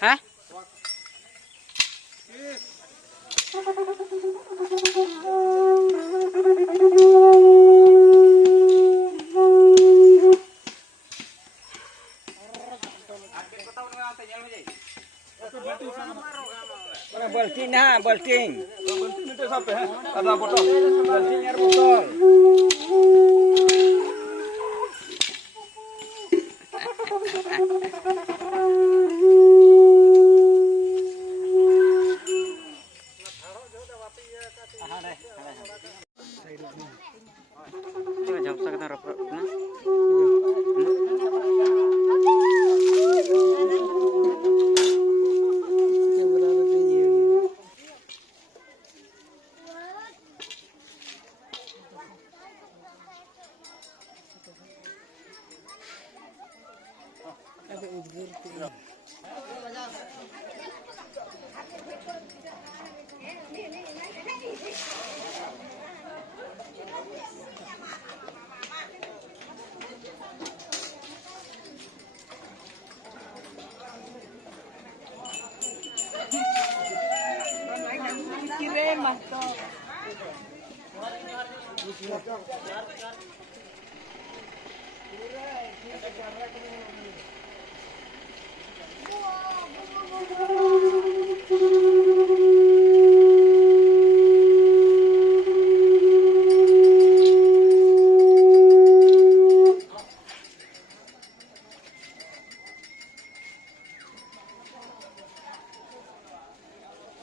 Hah? Balting ha, balting. Balting itu sampai ha. Ada botol. Balting air botol. Coba jawab sakit harap na.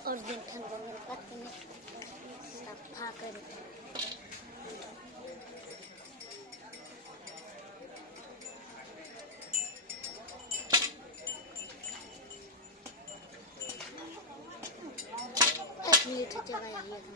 और दिन ठंड मेरे पत्ते में सफा कर मीठा जगह ये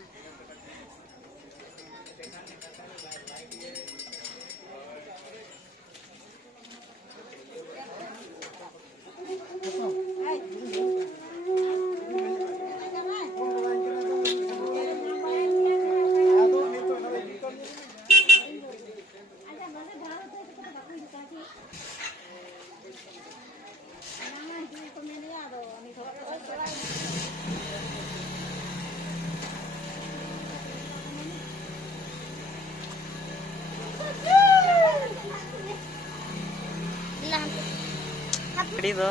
Querido.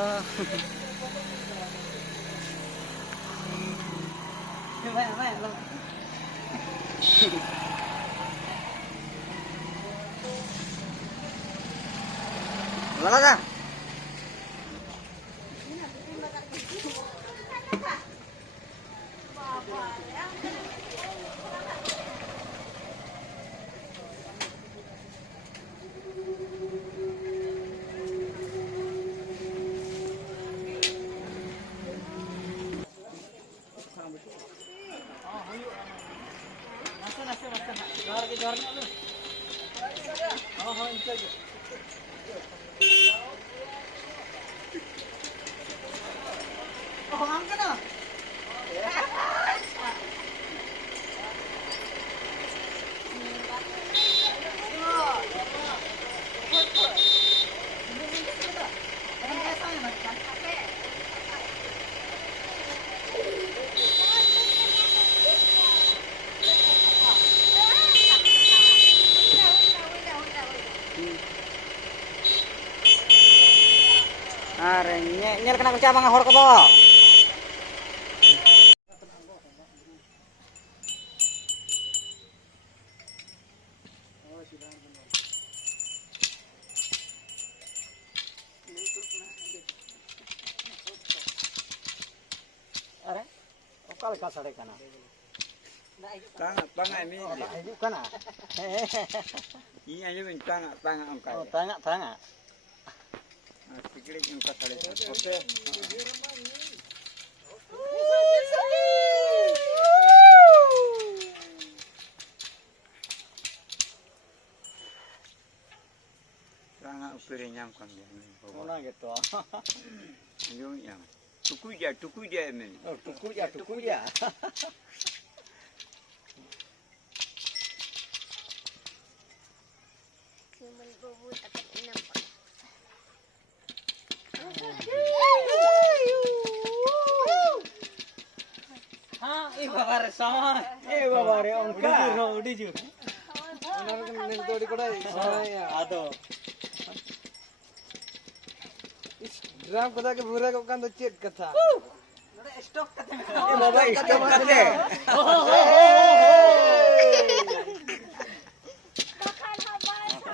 Mana? Are nyel kena kunci abang hor ko do. Are okal ka sade kana. Tanga ini. Ayo kana. Ini aja min tanga angka. Oh, tanga. Sikit angka sade. Oke. Tanga ukure nyam kan dia. Ona gitu. Yo nyam. Tuku dia men. Oh, tuku ya. Cuman bubut akan nampak. हाँ ये बाबा रे सामान ये बाबा रे उनका उड़ी जो उन्होंने के मिल तोड़ी कोड़ा आदो इस ड्राम कदा के बुरा को कांदो चेट कथा स्टॉक कथे ये बाबा स्टॉक कथे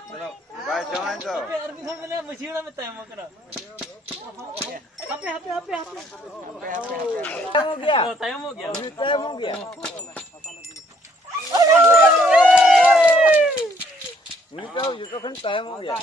चलो बाय जवान तो अरबी घर में मशीना में टाइम करा हापे हो गया टाइम हो गया मुझे तो ये तो फिर टाइम हो गया